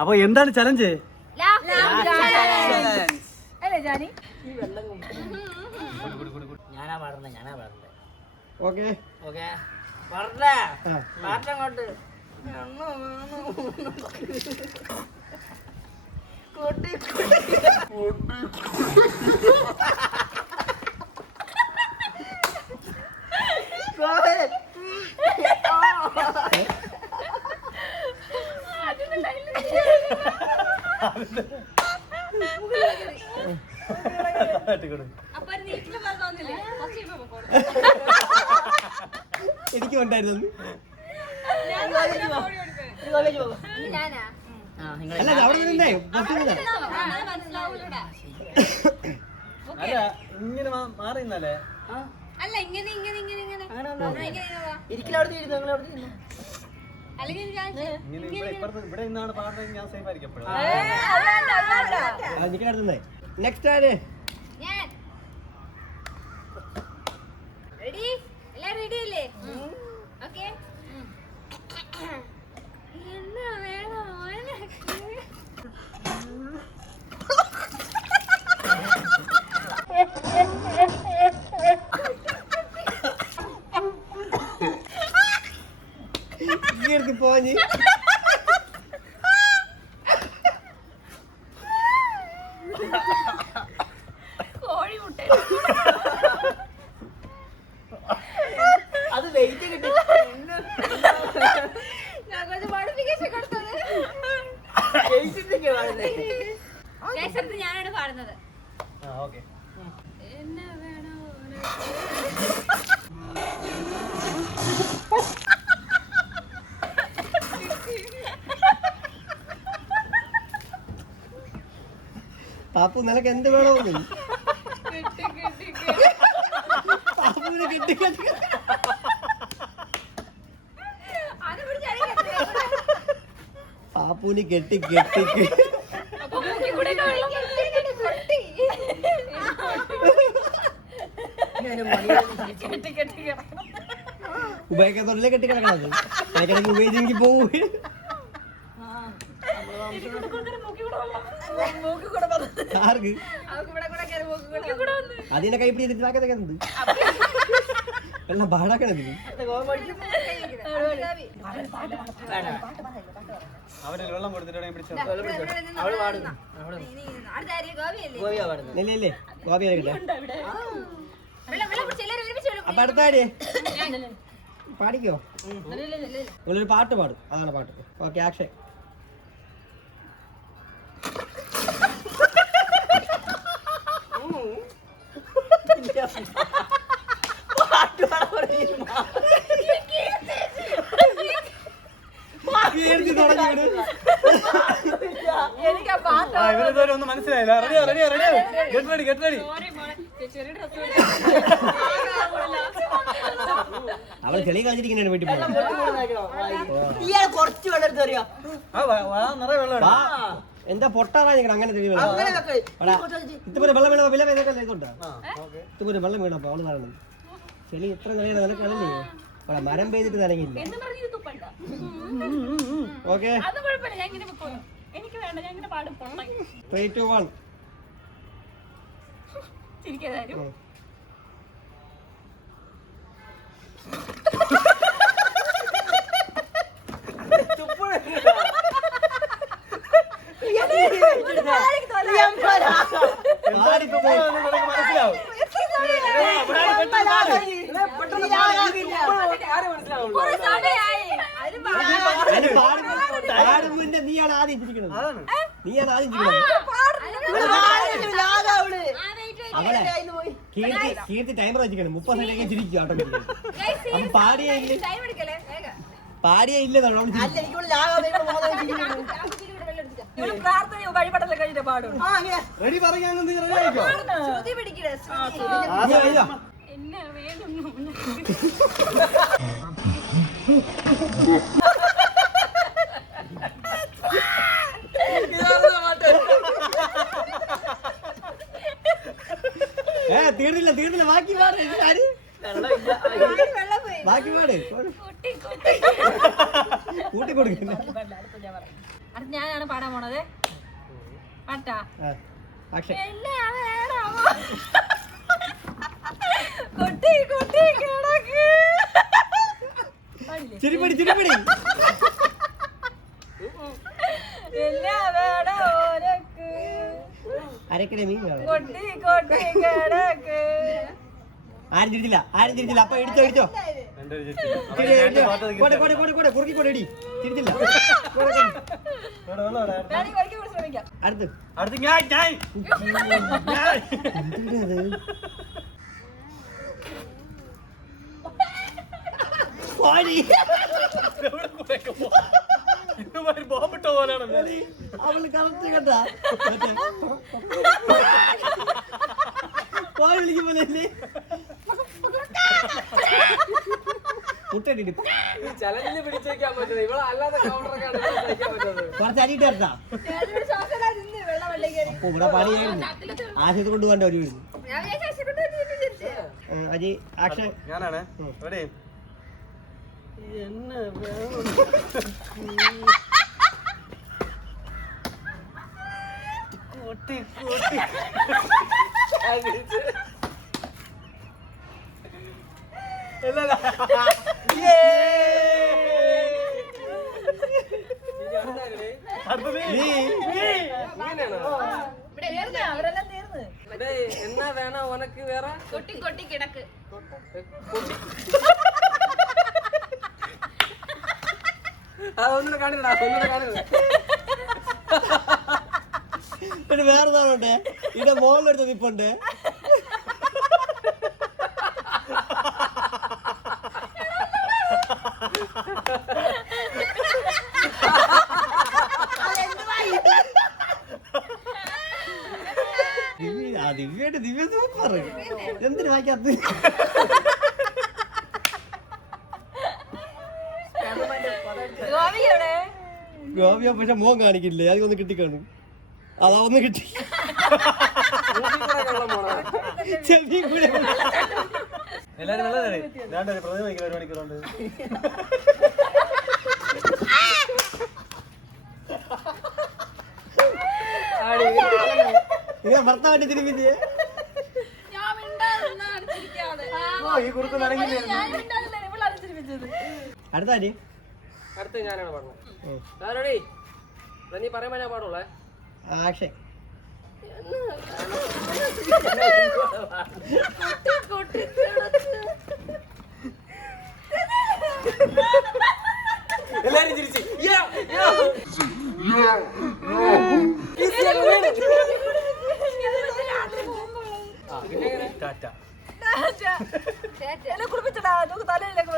അപ്പൊ എന്താണ് ചലഞ്ച്? ഞാനാ പാടുന്നത്. ഓക്കെ പാട്ടങ്ങോട്ട് എനിക്ക് ഉണ്ടായിരുന്നു. അല്ല അവിടെ നിന്നേ അല്ല ഇങ്ങനെ മാറി നിന്നല്ലേ. അല്ല ഇങ്ങനെ ഇങ്ങനെ ഇങ്ങനെ ഇങ്ങനെ ഇവിടെ നിന്നാണ് പാടുന്നത്. ഞാൻ സേഫ് ആയിരിക്കും. നിൽക്കണേ. നെക്സ്റ്റ് ആര്? റെഡി? എല്ലാരും റെഡി അല്ലേ? ഓക്കേ. എന്നാ വേണം പോഞ്ഞ് കോഴിമുട്ട അത് വെയിറ്റ് കിട്ടി. ഞാൻ കുറച്ച് മോഡിഫിക്കേഷൻ കൊടുത്തത്. ഞാനാണ് പാടുന്നത്. എന്നാ വേണോ പാപ്പു നിനക്ക് എന്ത് വേണമെന്ന് പാപ്പുവിനെ കിട്ടി പാപ്പുവിന് കെട്ടി കെട്ടി ഉപയോഗിക്കാത്തോടെ കെട്ടി കിടക്കണത്. അതിനിടയ്ക്ക് ഉപയോഗിച്ചെങ്കിൽ പോകും. ആർക്ക് അതിനെ കൈപ്പിടി ചെയ്തിട്ട് വെള്ളം പാടാക്കണത്. അവരെ വെള്ളം കൊടുത്തിട്ട് ഗോപിയെ അപ്പൊ അടുത്താടി പാടിക്കോ. ഒരു പാട്ട് പാടും. അതാണ് പാട്ട്. Okay action. ഒന്നും മനസ്സിലായില്ല. അവള് ചെളി കളിച്ചിരിക്കുന്ന വീട്ടിൽ കുറച്ച് വെള്ളം എടുത്ത് അറിയാം. എന്താ പൊട്ടാറാ നിങ്ങൾ അങ്ങനെ ഇതുപോലെ വെള്ളം വീണ വില ഇതൊക്കെ ഇതുണ്ടാ ഇതുപോലെ വെള്ളം വീണപ്പോ അവള് പറയണം ചെളി എത്ര കളിയാണ് നിനക്ക് കളല്ലേ അവിടെ മരം പെയ്തിട്ട് നനങ്ങില്ല. ഓക്കെ 3, 2, 1 നീയാണ് ആദ്യം ചിരിക്കണത്. നീയാണ് ആദ്യം അവളെ കീർത്തി ടൈമർ വെച്ചിരിക്കണം. 30 സെക്കൻഡ് ചിരിക്കും ഓട്ടോമാറ്റിക്കലി. പാടിയേ ഇല്ല റെഡി പറയാൻ തീർന്നില്ല ബാക്കി ബാക്കി പാട് കുട്ടി കുട്ടി കൂട്ടി കൊടുക്കില്ല. അടുത്ത് ഞാനാണ് പാടാൻ പോണത്. പാട്ടാ അക്ഷയ് എന്നാ വേണം കുട്ടി കുട്ടി കിടക്ക് ചിരിപ്പടി ചിരിപ്പടി. എന്നാ വേണം ഓരക്ക് അരക്കിടെ മീൻ വേണം. കുട്ടി കുട്ടി കിടക്ക്. ആരും തിരിച്ചില്ല ആരും തിരിച്ചില്ല. അപ്പൊ എടുത്തോ എടുത്തോ കുറുക്കിക്കോട്ടെ ഇടി. തിരിച്ചില്ല. ഞാൻ ഈ വഴിക്ക് കൂടി ശ്രമിക്കാം. അടുത്ത് അടുത്ത് ഞാൻ ബോംബിട്ട പോലാണ് അവള് കറക്റ്റ് കേട്ടാ. കോഴി വിളിക്കുമ്പോലല്ലേ മുട്ടയിട്ടിട്ട് ചലഞ്ചില് പിടിച്ചു വെക്കാൻ പറ്റുന്നത് ഇവിടെ അല്ലാതെ കൗണ്ടറൊക്കെ പറ്റുന്നത്. കുറച്ച് അരിയിട്ട് തരട്ടാ. ഞാനൊരു ശ്വാസമില്ലാതെ നിന്ന് വെള്ളം വെള്ളം കയറി. അപ്പൊ ഇവിടെ പണിയായിരുന്നു. ആശുപത്രി കൊണ്ടുപോകണ്ട ഒരു വീട്. ഞാൻ ശേഷിക്കൊണ്ട് തിരിച്ച് അജി ആക്ഷൻ. ഞാനാണ് റെഡി. എന്നെ വേണം കൂട്ടി കൂട്ടി ഇവിടെ തീർന്ന് അവരെല്ലാം തീർന്ന്. എന്നാ വേണോ ഉനക്ക് വേറെ കൊട്ടി കൊട്ടി കിടക്ക്. ഒന്നുകൂടെ കാണില്ല ഒന്നുകൂടെ കാണില്ല. പിന്നെ വേറെ സാധനമുണ്ട്. ഇതിന്റെ മോളിലെടുത്ത് നിപ്പുണ്ട്. ദിവ്യയായിട്ട് ദിവ്യ സൂപ്പർ. എന്തിനു വായിക്കാത്ത ഗോപി എവിടെ? ഗോപിയ പക്ഷെ മോൻ കാണിക്കില്ലേ. അതൊന്ന് കിട്ടിക്കാണും. അതാ ഒന്ന് കിട്ടി. ചെവി കൂടെ എല്ലാരും നല്ലതല്ലേ. ഞാൻ പ്രതിമ വയ്ക്കുന്ന ഒരു മണിക്കൂറുണ്ട്. നിങ്ങൾ ഭർത്താവിന്റെ തിരുമിതിയെ ഞാൻ മിണ്ടാതിരുന്നാണ് ചിരിക്കാതെ. ഈ കുറുക്ക് നടങ്ങില്ലേ. ഞാൻ മിണ്ടാതില്ല, ഇവളാണ് ചിരിപ്പിച്ചത്. അടുത്താര് അടുത്ത് ഞാനാണ് പാടുന്നത്. റെഡി. നീ പറയുമ്പോ ഞാൻ പാടുള്ളേ. ആക്ഷൻ. കുട്ടി കിടക്ക്. എല്ലാരും ചിരിച്ചു. ടാറ്റ. എന്നെ കുളിപ്പിച്ചടാ. തലയിലേക്ക്